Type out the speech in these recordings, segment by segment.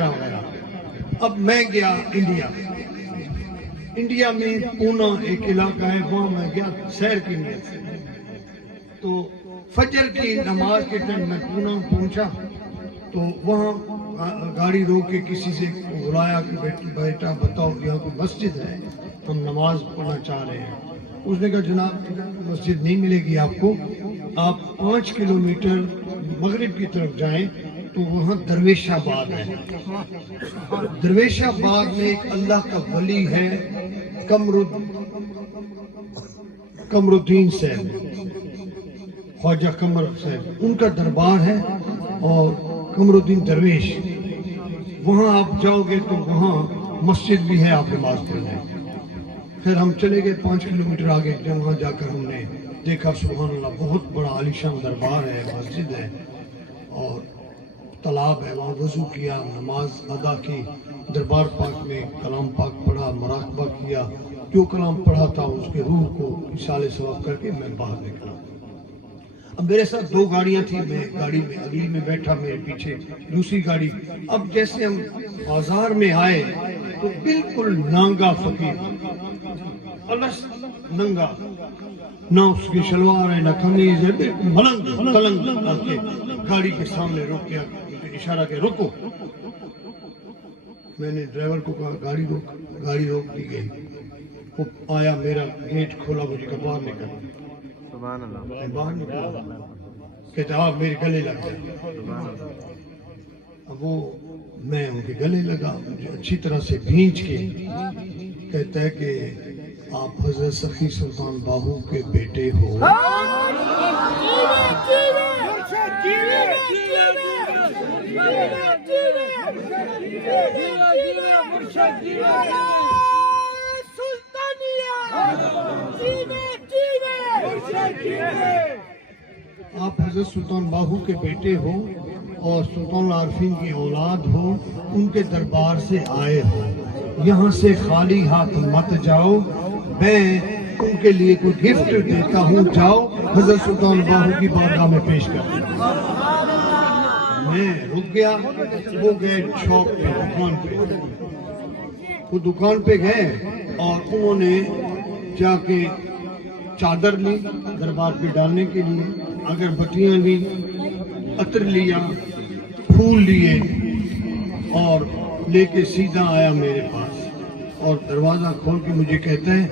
وغیرہ وغیرہ. اب میں گیا انڈیا میں پونا ایک علاقہ ہے، وہاں میں گیا سیر کی نیت سے. تو فجر کی نماز کے ٹائم میں پونا پہنچا تو وہاں گاڑی روک کے کسی سے بلایا کہ بیٹا بتاؤ یہاں کوئی مسجد ہے، ہم نماز پڑھنا چاہ رہے ہیں. اس نے کہا جناب مسجد نہیں ملے گی آپ کو، آپ 5 کلومیٹر مغرب کی طرف جائیں تو وہاں درویش آباد ہے. درویش آباد میں ایک اللہ کا ولی ہے قمر الدین صاحب، خواجہ قمر صاحب، ان کا دربار ہے اور قمر الدین درویش. وہاں آپ جاؤ گے تو وہاں مسجد بھی ہے، آپ نماز پڑھ لیں. پھر ہم چلے گئے 5 کلومیٹر آگے، جب وہاں جا کر ہم نے دیکھا سبحان اللہ بہت بڑا عالیشان دربار ہے، مسجد ہے اور تالاب ہے. وہاں وضو کیا، نماز ادا کی، دربار پاک میں کلام پاک پڑھا، مراقبہ کیا. جو کلام پڑھا تھا اس کے روح کو اصالہ ثواب کر کے میں باہر نکلا. اب میرے ساتھ 2 گاڑیاں تھیں، میں گاڑی میں اگلی میں بیٹھا، میرے پیچھے دوسری گاڑی. اب جیسے ہم بازار میں آئے تو بالکل نانگا فقیر، الس ننگا، نہ اس کی شلوار ہے نہ قمیض ہے، بالکل ملنگ تلنگ کر کے گاڑی کے سامنے روک کے اشارہ کے رکو. میں نے ڈرائیور کو کہا گاڑی روک دی گئی. وہ آیا، میرا گیٹ کھولا، مجھے کہا باہر نکل. سبحان اللہ. میں باہر نکلا، کہتے آپ میرے گلے لگ گئے. اب وہ میں ان کے گلے لگا، مجھے اچھی طرح سے بھینچ کے کہتا ہے کہ آپ حضرت سخی سلطان باہو کے بیٹے ہو. آپ حضرت سلطان باہو کے بیٹے ہو اور سلطان العارفین کی اولاد ہو، ان کے دربار سے آئے ہو. یہاں سے خالی ہاتھ مت جاؤ، میں ان کے لیے کوئی گفٹ دیتا ہوں، جاؤ حضرت سلطان باہو کی بارگاہ میں پیش کر. میں رک گیا. وہ گئے شاپ پہ، دکان پہ. وہ دکان پہ گئے اور انہوں نے جا کے چادر لی دربار پہ ڈالنے کے لیے، اگربتیاں لی، عطر لیا، پھول لیے اور لے کے سیدھا آیا میرے پاس اور دروازہ کھول کے مجھے کہتا ہے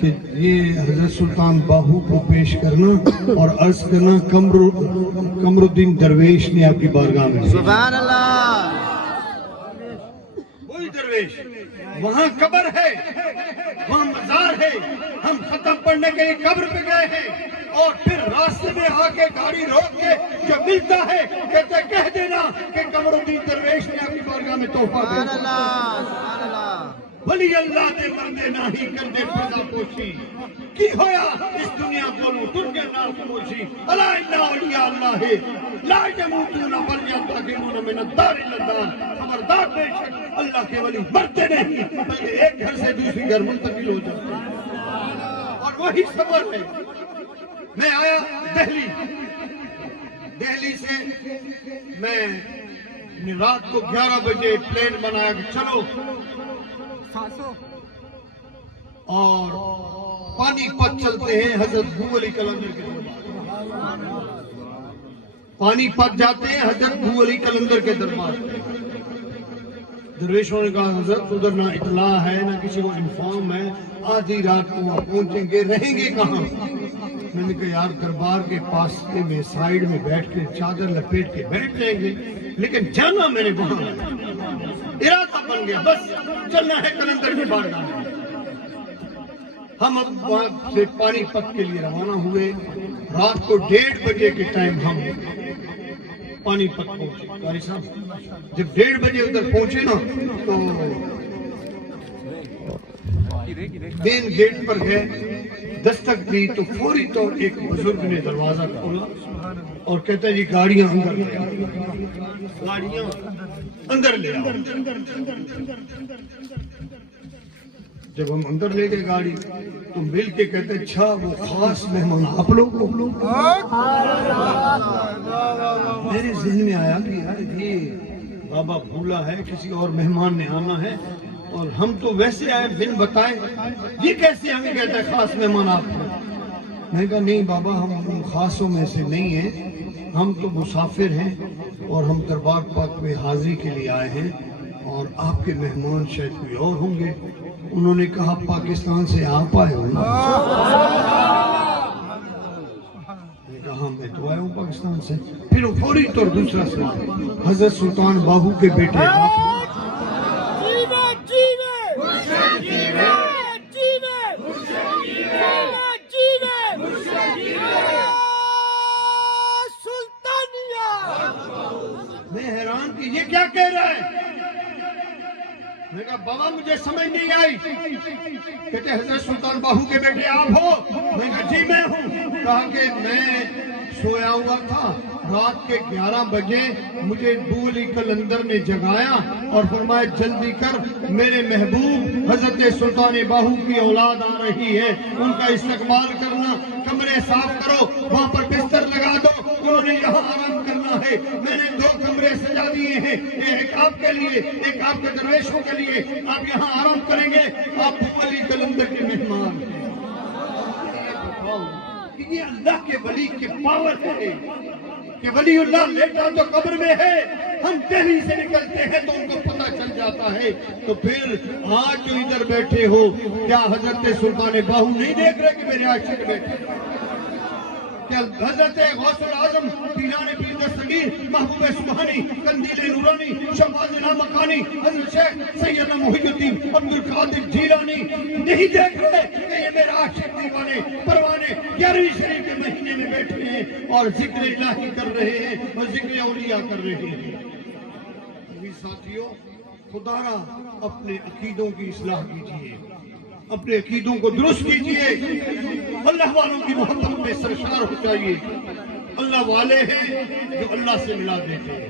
کہ یہ حضرت سلطان باہو کو پیش کرنا اور عرض کرنا قمر الدین درویش نے آپ کی بارگاہ میں. سبحان اللہ. وہی درویش. وہاں قبر ہے، وہاں مزار ہے، ہم ختم پڑھنے کے لیے قبر پہ گئے ہیں اور پھر راستے میں آ کے گاڑی روک کے جو ملتا ہے کہتے کہہ دینا کہ قمر الدین درویش نے اپنی بارگاہ میں تحفہ دیا. سبحان اللہ. سبحان اللہ. ولی اللہ دے مردے ناہی کر دے پردہ پوشی کی ہویا اس دنیا کو ترکے نال پوشی. الا ان اولیاء اللہ لا یموتون بل ینتقمون من الدار الدار. خبردار، بے شک اللہ کے ولی مرتے نہیں بلکہ ایک گھر سے دوسری گھر منتقل ہو جاتے ہیں اور وہی صبر ہے. میں آیا دہلی سے میں رات کو 11 بجے پلین بنایا کہ چلو اور پانی پت چلتے ہیں حضرت بھو علی کلندر کے دربار. پانی پت جاتے ہیں حضرت بھو علی کلندر کے دربار. درویشوں نے کہا حضرت ادھر نہ اطلاع ہے نہ کسی کو انفارم ہے، آدھی رات کو وہاں پہنچیں گے، رہیں گے کہاں؟ میں نے کہا یار دربار کے پاس میں سائیڈ میں بیٹھ کے چادر لپیٹ کے بیٹھ جائیں گے، لیکن جانا میں نے وہاں ارادہ بن گیا، بس چلنا ہے کلندر کی بارگاہ میں. ہم اب وہاں سے پانی پت کے لیے روانہ ہوئے. رات کو 1:30 بجے کے ٹائم ہم پانی پت پہنچے. قاری صاحب جب 1:30 بجے ادھر پہنچے نا تو مین گیٹ پر گئے، دستک دی تو فوری طور ایک بزرگ نے دروازہ کھولا اور کہتا ہے جی گاڑیاں اندر لے آؤ، گاڑیاں اندر لے آؤ. جب ہم اندر لے گئے گاڑی تو مل کے کہتے ہیں اچھا وہ خاص مہمان آپ لوگ. میرے ذہن میں آیا کہ یار یہ بابا بھولا ہے کسی اور مہمان نے آنا ہے اور ہم تو ویسے آئے بن بتائے، یہ کیسے ہمیں کہتا ہے خاص مہمان آپ کو؟ میں نے کہا نہیں بابا، ہم ان خاصوں میں سے نہیں ہیں، ہم تو مسافر ہیں اور ہم دربار پاک میں حاضری کے لیے آئے ہیں اور آپ کے مہمان شاید کوئی اور ہوں گے۔ انہوں نے کہا پاکستان سے آپ آئے ہوں؟ میں نے کہا میں تو آیا ہوں پاکستان سے۔ پھر وہ فوری طور دوسرا سوال، حضرت سلطان باہو کے بیٹے آپ ہیں؟ میں حیران کہ یہ کیا کہہ رہا ہے؟ میں نے کہا بابا مجھے سمجھ نہیں آئی۔ کہتے حضرت سلطان باہو کے بیٹے آپ ہو؟ میں نے کہا جی میں ہوں۔ کہا کہ میں سویا ہوا تھا، رات کے 11 بجے مجھے ابو علی کلندر نے جگایا اور فرمایا جلدی کر، میرے محبوب حضرت سلطان باہو کی اولاد آ رہی ہے، ان کا استقبال کرنا، کمرے صاف کرو، وہاں پر بستر لگا دو، انہوں نے یہاں آرام کرنا ہے۔ میں نے 2 کمرے سجا دیے ہیں، ایک آپ کے لیے، ایک آپ کے درویشوں کے لیے، آپ یہاں آرام کریں گے، آپ ابو علی کلندر کے مہمان ہیں۔ یہ اللہ کے ولی کی پاور ہے کہ ولی اللہ لیٹا تو قبر میں ہے، ہم دہلی سے نکلتے ہیں تو ان کو پتہ چل جاتا ہے۔ تو پھر آج جو ادھر بیٹھے ہو، کیا حضرت سلطان باہو نہیں دیکھ رہے کہ میرے عاشق بیٹھے؟ کیا حضرت غوث العظم پیران پیر دستگیر محبوب سبحانی قندیل نورانی شہباز لامکانی حضرت شیخ سیدنا محی الدین عبد القادر جیلانی نہیں دیکھ رہے کہ یہ میرا عاشق دیوانے پروانے 11ویں شریف کے مہینے میں بیٹھے ہیں اور ذکر الہی کر رہے ہیں اور ذکر اولیاء کر رہے ہیں؟ ساتھیوں، خدا را اپنے عقیدوں کی اصلاح کیجیے، اپنے عقیدوں کو درست کیجیے، اللہ والوں کی محبت میں سرشار ہو جائیے۔ اللہ والے ہیں جو اللہ سے ملا دیتے ہیں،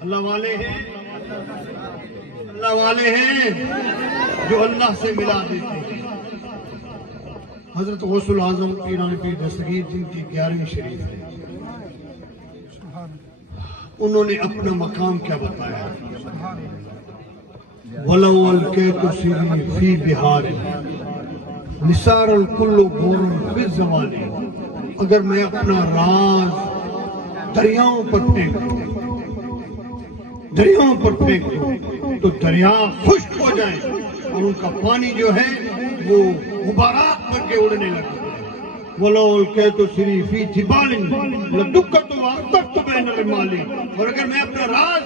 اللہ والے ہیں، اللہ والے ہیں جو اللہ سے ملا دیتے ہیں۔ حضرت غوث العظم پیران پیر دستگیر جن کی 11ویں شریف ہے، انہوں نے اپنا مقام کیا بتایا؟ وَلَوْ أَلْقَيْتُ سِرِّي فِي بِحَارٍ نِثَارَ الْكُلُّ غُورٌ فِي الزَّوَالِ، اگر میں اپنا راز دریاؤں پر پھینک دوں تو دریا خشک ہو جائیں اور ان کا پانی جو ہے وہ غبارات بن کے اڑنے لگے۔ وَلَوْ أَلْقَيْتُ سِرِّي فِي جِبَالٍ لَدُكَّتْ وَأَخْطَرْتُ بَيْنَ الرِّمَالِ، اور اگر میں اپنا راز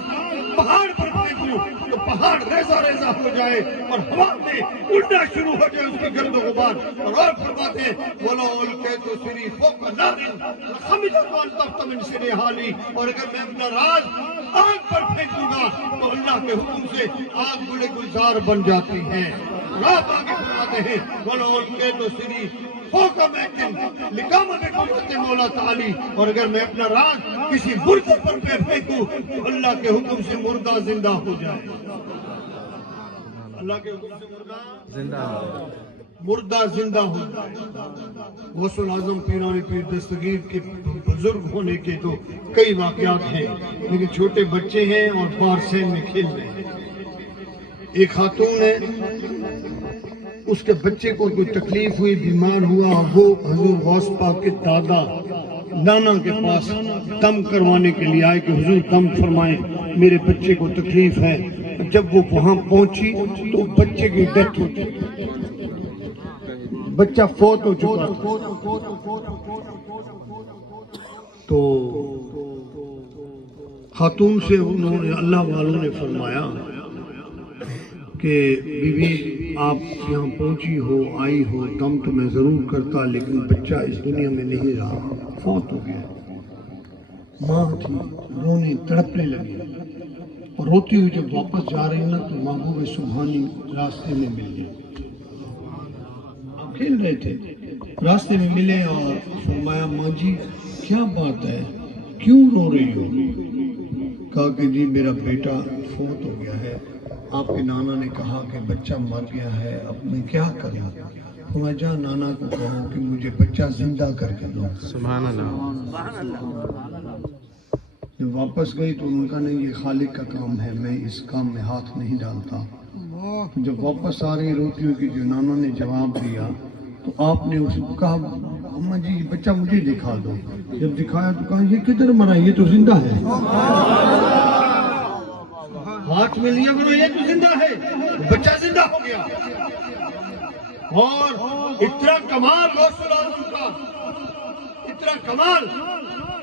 پہاڑ پر پھینک دوں تو پہاڑ ریزہ ریزہ ہو جائے اور ہوا میں اڑنا شروع ہو جائے اس کی گرد و غبار۔ اور فرماتے ہیں وَلَوْ أَلْقَيْتُ سِرِّي فَوْقَ نَارٍ لَخَمِدَتْ وَأَلْطَفْتَ مِنْ سِرِّهَا، اور اگر میں اپنا راز آگ پر پھینک دوں گا تو اللہ کے حکم سے آگ بڑے گلزار بن جاتی ہے۔ اور آپ آگے فرماتے ہیں وَلَوْ أَلْقَيْتُ سِرِّي فَوْقَ مَيْتٍ لِقَامَ بِقُدْرَتِ مولا تعالی، اور اگر میں اپنا راز کسی مردے پر پھینکوں تو اللہ کے حکم سے مردہ زندہ ہو جائے، اللہ کے حکم سے مردہ زندہ ہو جائے۔ غوث العظم پیران پیر دستگیر کے بزرگ ہونے کے تو کئی واقعات ہیں، لیکن چھوٹے بچے ہیں اور پارسین میں کھیل رہے ہیں۔ ایک خاتون ہے، اس کے بچے کو کوئی تکلیف ہوئی، بیمار ہوا، وہ حضور غوث پاک کے دادا نانا کے پاس دم کروانے کے لیے آئے کہ حضور دم فرمائیں، میرے بچے کو تکلیف ہے۔ جب وہ وہاں پہنچی تو بچے کی ڈیتھ ہو چکی، بچہ فوت ہو چکا تھا۔ تو خاتون سے انہوں نے اللہ والوں نے فرمایا کہ بی بی آپ یہاں پہنچی ہو، آئی ہو، دم تو میں ضرور کرتا لیکن بچہ اس دنیا میں نہیں رہا، فوت ہو گیا۔ ماں تھی، رونے تڑپنے لگی اور روتی ہوئی جب واپس جا رہی نا تو محبوب سبحانی راستے میں مل گئے۔ آپ کھیل رہے تھے، راستے میں ملے اور فرمایا ماں جی کیا بات ہے، کیوں رو رہی ہو؟ کہا کہ جی میرا بیٹا فوت ہو گیا ہے، آپ کے نانا نے کہا کہ بچہ مر گیا ہے، اب میں کیا کروں؟ فرمایا جا نانا کو کہو کہ مجھے بچہ زندہ کر کے دو۔ سبحان اللہ۔ جب واپس گئی تو ان کا نہیں، یہ خالق کا کام ہے، میں اس کام میں ہاتھ نہیں ڈالتا. جب واپس آ رہی روتی ہوئی کہ جو نانا نے جواب دیا تو آپ نے اس کو کہا اماں جی یہ بچہ مجھے دکھا دو. جب دکھایا تو کہا یہ کدھر مرا، یہ تو زندہ ہے. ہاتھ میں لیا کرو، یہ تو زندہ ہے. بچہ زندہ ہو گیا. اور اتنا کمال غوث اعظم کا، اتنا کمال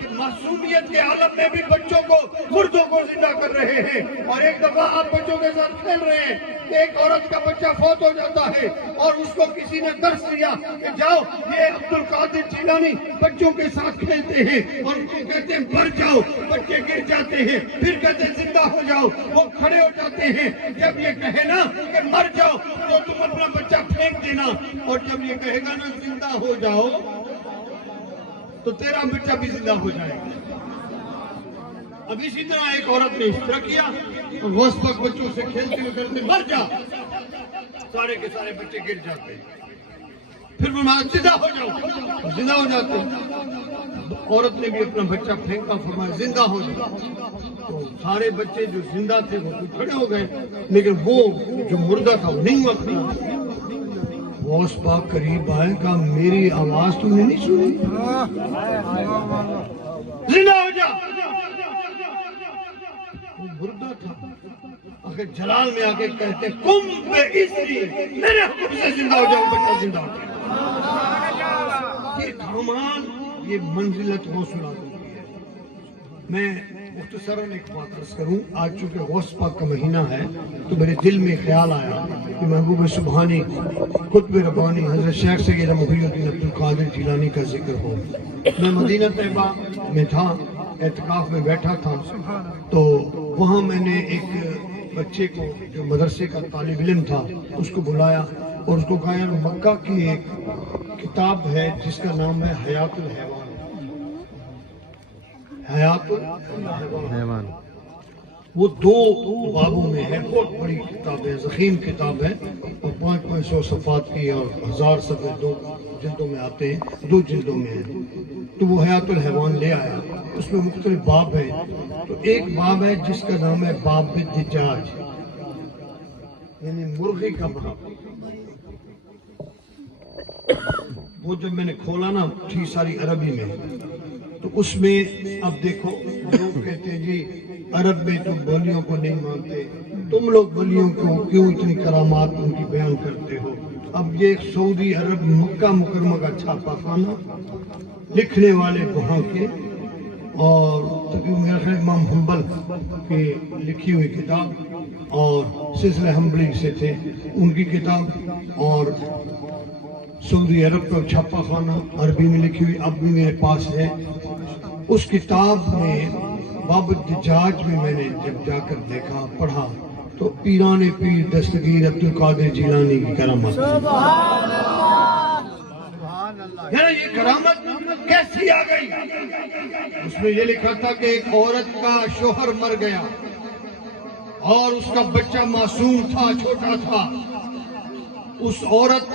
کہ معصومیت کے عالم میں بھی بچوں کو، مردوں کو زندہ کر رہے ہیں. اور ایک دفعہ آپ بچوں کے ساتھ کھیل رہے ہیں، ایک عورت کا بچہ فوت ہو جاتا ہے اور اس کو کسی نے درس دیا کہ جاؤ یہ عبد القادر جیلانی بچوں کے ساتھ کھیلتے ہیں اور ان کو کہتے ہیں مر جاؤ. بچے گر جاتے ہیں، پھر کہتے ہیں زندہ ہو جاؤ. وہ کھڑے ہو جاتے ہیں. جب یہ کہے نا کہ مر جاؤ تو تم اپنا بچہ پھینک دینا، اور جب یہ کہے گا نا زندہ ہو جاؤ تو تیرا بچہ بھی زندہ ہو جائے گا. اب اسی طرح ایک عورت نے اس طرح کیا اور غوث پاک بچوں سے کھیلتے ہوئے کرتے مر جا، سارے کے سارے بچے گر جاتے. پھر وہ زندہ ہو جاؤ، اور زندہ ہو جاتے. عورت نے بھی اپنا بچہ پھینکا، فرمایا زندہ ہو جاؤ. تو سارے بچے جو زندہ تھے وہ کھڑے ہو گئے، لیکن وہ جو مردہ تھا وہ نہیں ہوا کھڑا. غوث پاک قریب آئے، کہا میری آواز تم نے نہیں سنی؟ زندہ ہو جا. وہ مردہ تھا. آخر جلال میں آگے کہتے کم بے اسری، میرے حکم سے زندہ ہو جاؤ. بچہ زندہ ہو گیا. یہ کمال، یہ منزلت غوث اعظم کی ہے. میں مختصراً ایک بات عرض کروں. آج چونکہ غوث پاک کا مہینہ ہے تو میرے دل میں خیال آیا کہ محبوب سبحانی قطب ربانی حضرت شیخ سید محی الدین عبد القادر جیلانی کا ذکر ہو. میں مدینہ طیبہ میں تھا، اعتکاف میں بیٹھا تھا، تو وہاں میں نے ایک بچے کو جو مدرسے کا طالب علم تھا اس کو بلایا اور اس کو کہا یار مکہ کی ایک کتاب ہے جس کا نام ہے حیات الحیوان. حیات الحیوان وہ 2 بابوں میں ہے. بہت بڑی کتاب ہے، ضخیم کتاب ہے، اور 500 صفحات کی اور 1000 صفحے 2 جلدوں میں آتے ہیں، 2 جلدوں میں ہیں. تو وہ حیات الحیوان لے آیا. اس میں مختلف باب ہیں. تو ایک باب ہے جس کا نام ہے باب الدجاج، یعنی مرغی کا باب. وہ جب میں نے کھولا نا تھی ساری عربی میں، تو اس میں اب دیکھو لوگ کہتے ہیں جی عرب میں تو ولیوں کو نہیں مانتے، تم لوگ ولیوں کو کیوں اتنی کرامات ان کی بیان کرتے ہو. اب یہ سعودی عرب مکہ مکرمہ کا چھاپا خانہ، لکھنے والے وہاں کے، اور تقریباً میرا خیال امام حنبل کی لکھی ہوئی کتاب اور سلسلہ حنبلی سے تھے ان کی کتاب، اور سعودی عرب کا چھاپا خانہ عربی میں لکھی ہوئی اب بھی میرے پاس ہے. اس کتاب میں باب الدجاج میں نے جب جا کر دیکھا پڑھا تو پیران پیر دستگیر عبد القادر جیلانی کی کرامت. یہ کرامت کیسی آ گئی؟ اس میں یہ لکھا تھا کہ ایک عورت کا شوہر مر گیا اور اس کا بچہ معصوم تھا، چھوٹا تھا. اس عورت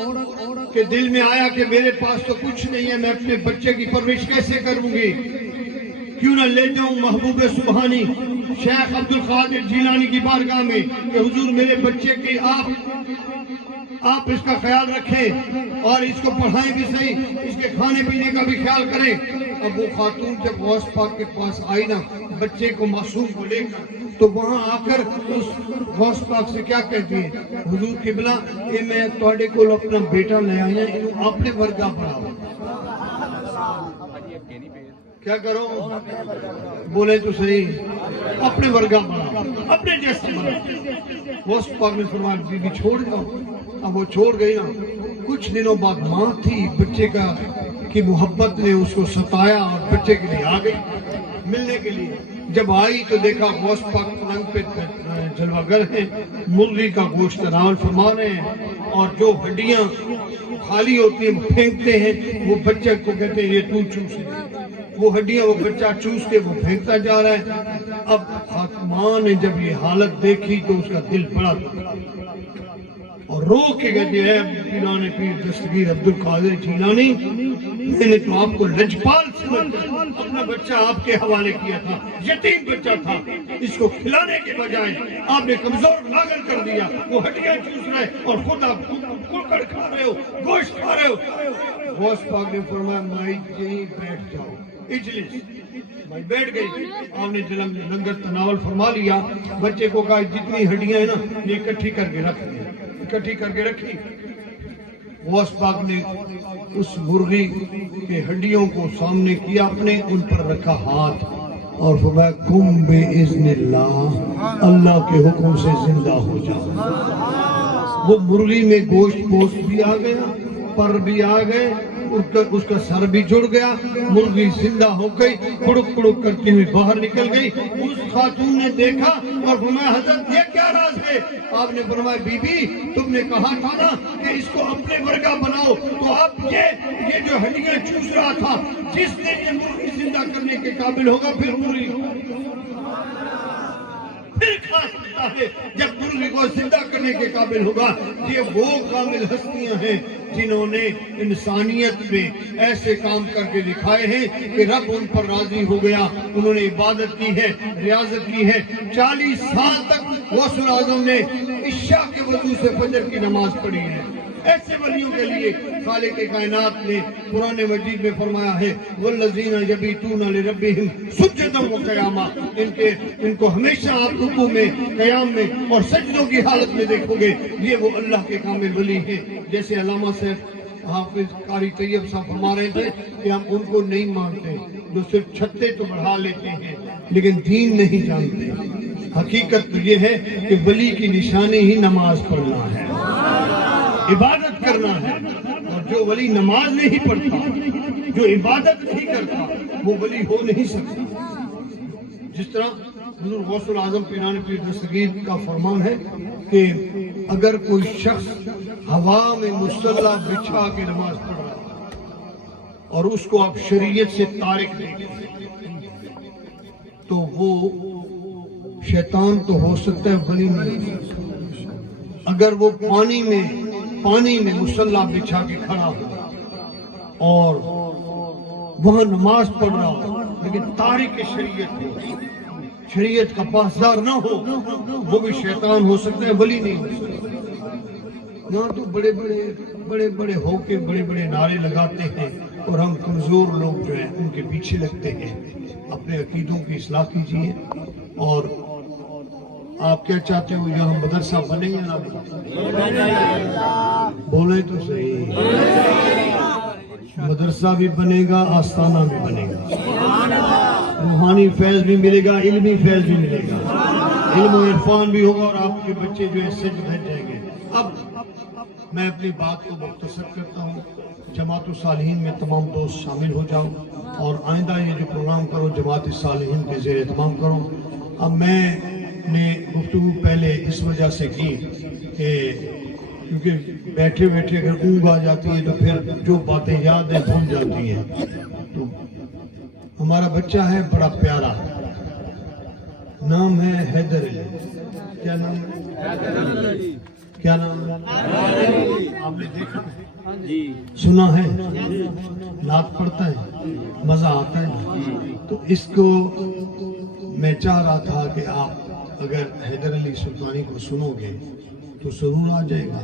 کے دل میں آیا کہ میرے پاس تو کچھ نہیں ہے، میں اپنے بچے کی پرورش کیسے کروں گی؟ کیوں نہ لے جاؤں محبوب سبحانی شیخ عبد القادر جیلانی کی بارگاہ میں کہ حضور میرے بچے کی آپ اس کا خیال رکھیں اور اس کو پڑھائیں بھی صحیح، اس کے کھانے پینے کا بھی خیال کریں. اب وہ خاتون جب غوث پاک کے پاس آئی نا بچے کو معصوم کو لے کر، تو وہاں آ کر اس غوث پاک سے کیا کہتی ہے، حضور قبلہ یہ میں تواڈے کول اپنا بیٹا لے آئی ہوں، انہوں اپنے ورگا پڑھاؤ. کیا کرو؟ بولے تو صحیح، اپنے ورگا پڑھاؤ، اپنے جیسا پڑھاؤ. غوث پاک نے فرمایا بی بی چھوڑ جاؤ. اب وہ چھوڑ گئی نا. کچھ دنوں بعد ماں تھی، بچے کی محبت نے اس کو ستایا اور بچے کے لیے آ گئی ملنے کے لیے. جب آئی تو دیکھا غوث پاک پلنگ پہ جلوہ گر ہیں، مرغی کا گوشت تناول فرما رہے ہیں، اور جو ہڈیاں خالی ہوتی ہیں پھینکتے ہیں، وہ بچے کو کہتے ہیں یہ تو چوس لے. وہ ہڈیاں وہ بچہ چوس کے وہ پھینکتا جا رہا ہے. اب ماں نے جب یہ حالت دیکھی تو اس کا دل بڑا دکھا اور رو کے کہتے ہیں پیران پیر دستگیر عبد القادر جیلانی، میں نے تو آپ کو لجپال سمجھ کر اپنا بچہ آپ کے حوالے کیا تھا، یتیم بچہ تھا، اس کو کھلانے کے بجائے آپ نے کمزور لاغر کر دیا، وہ ہڈیاں چوس رہے اور خود آپ ککڑ کھا رہے ہو، گوشت کھا رہے ہو۔ غوث پاک نے فرمایا مائی یہیں بیٹھ جاؤ، اجلس۔ بھائی بیٹھ گئی، آپ نے لنگر تناول فرما لیا، بچے کو کہا جتنی ہڈیاں ہیں نا یہ اکٹھی کر کے رکھ دیا، اکٹھی کر کے رکھی۔ غوث پاک نے اس مرغی کے ہڈیوں کو سامنے کیا اپنے، ان پر رکھا ہاتھ اور فرمایا کم بے اذن اللہ کے حکم سے زندہ ہو جاؤ۔ وہ مرغی میں گوشت پوست بھی آ گیا، پر بھی آ گئے، اس کا سر بھی جڑ گیا، مرغی زندہ ہو گئی، کڑک کڑک کرتی ہوئی باہر نکل گئی۔ اس خاتون نے دیکھا اور فرمایا حضرت یہ کیا راز ہے؟ آپ نے فرمایا بی بی تم نے کہا تھا نا کہ اس کو اپنے ورگا بناؤ، تو اب یہ جو ہڈیاں چوس رہا تھا، جس نے یہ مرغی زندہ کرنے کے قابل ہوگا پھر مرغی پھر کھا سکتا ہے، جب مرغی کو زندہ کرنے کے قابل ہوگا۔ یہ وہ کامل ہستیاں ہیں جنہوں نے انسانیت میں ایسے کام کر کے دکھائے ہیں کہ رب ان پر راضی ہو گیا، انہوں نے عبادت کی ہے، ریاضت کی ہے۔ 40 سال تک غوث الاعظم نے عشاء کے وضو سے فجر کی نماز پڑھی ہے۔ ایسے ولیوں کے لیے خالق کائنات نے قرآن مجید میں فرمایا ہے والذین یبیتون لربہم سجدا وقیاما، ان کو ہمیشہ آپ رکوع میں، قیام میں اور سجدوں کی حالت میں دیکھو گے، یہ وہ اللہ کے کامل ولی ہیں۔ جیسے علامہ صاحب حافظ قاری طیب صاحب فرما رہے تھے کہ ہم ان کو نہیں مانتے جو صرف چھتے تو بڑھا لیتے ہیں لیکن دین نہیں جانتے۔ حقیقت تو یہ ہے کہ ولی کی نشانی ہی نماز پڑھنا ہے، عبادت کرنا ہے، اور جو ولی نماز نہیں پڑھتا، جو عبادت نہیں کرتا، وہ ولی ہو نہیں سکتا۔ جس طرح حضور غوث الاعظم پیران پیر دستگیر کا فرمان ہے کہ اگر کوئی شخص ہوا میں مصلی بچھا کے نماز پڑھ رہا ہے اور اس کو آپ شریعت سے تارک دیکھیں تو وہ شیطان تو ہو سکتا ہے ولی نہیں۔ اگر وہ پانی میں مصلی بچھا کے کھڑا ہو اور وہاں نماز پڑھ رہا ہو لیکن تارک شریعت ہو، شریعت کا پاسدار نہ ہو، وہ بھی شیطان ہو سکتا ہے، ولی نہیں ہو سکتا۔ یہاں تو بڑے بڑے ہو کے بڑے بڑے نعرے لگاتے ہیں اور ہم کمزور لوگ جو ہیں ان کے پیچھے لگتے ہیں۔ اپنے عقیدوں کی اصلاح کیجیے۔ اور آپ کیا چاہتے ہو یہاں مدرسہ بنے یا نہ بنے؟ بولے تو صحیح، مدرسہ بھی بنے گا، آستانہ بھی بنے گا، روحانی فیض بھی ملے گا، علمی فیض بھی ملے گا، علم و عرفان بھی ہوگا اور آپ کے بچے جو ہے سج بھج جائیں گے۔ اب میں اپنی بات کو مختصر کرتا ہوں۔ جماعت الصالحین میں تمام دوست شامل ہو جاؤ اور آئندہ یہ جو پروگرام کرو جماعت الصالحین کے زیر اہتمام کرو۔ اب میں نے گفتگو پہلے اس وجہ سے کی کہ کیونکہ بیٹھے بیٹھے اگر اونگ آ جاتی ہے تو پھر جو باتیں یاد ہیں بھول جاتی ہیں۔ تو ہمارا بچہ ہے بڑا پیارا، نام ہے حیدر علی۔ کیا نام ہے؟ کیا نام ہے؟ آپ نے دیکھا سنا ہے، نعت پڑھتا ہے، مزہ آتا ہے۔ تو اس کو میں چاہ رہا تھا کہ آپ اگر حیدر علی سلطانی کو سنو گے تو ضرور آ جائے گا۔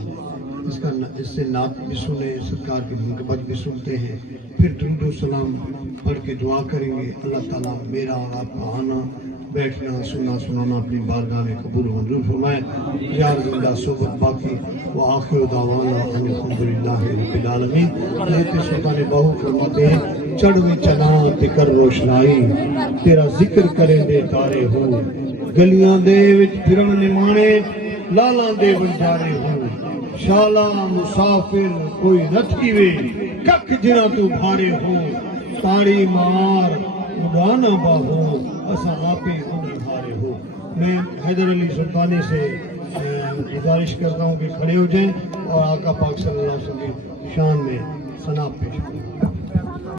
اس سے نعت بھی سنے، سرکار کی منقبت بھی سنتے ہیں، پھر درود و سلام پڑھ کے دعا کریں گے۔ اللہ تعالیٰ میرا اور آپ کا آنا، بیٹھنا، سنانا اپنی بارگاہ میں قبول و منظور فرمائے۔ یار زندہ صحبت باقی وآخر دعوانا ان الحمدللہ رب العالمین۔ حضرت سلطان باہو فرماتے ہیں چڑھویں چنا تکر روشنائی، تیرا ذکر کریں دے تارے ہو، گلیاں دے وچ پھرن نمانے، لالاں دے بنجارے ہو، شالا مسافر کوئی نہ تھیوے، کک جنا تو بھارے ہو، تاڑی مار اڑانا باہو، اسا آپے انہیں بھارے ہو۔ میں حیدر علی سلطانی سے گزارش کرتا ہوں کہ کھڑے ہو جائیں اور آقا پاک صلی اللہ علیہ وسلم کی شان میں ثنا پیش کریں۔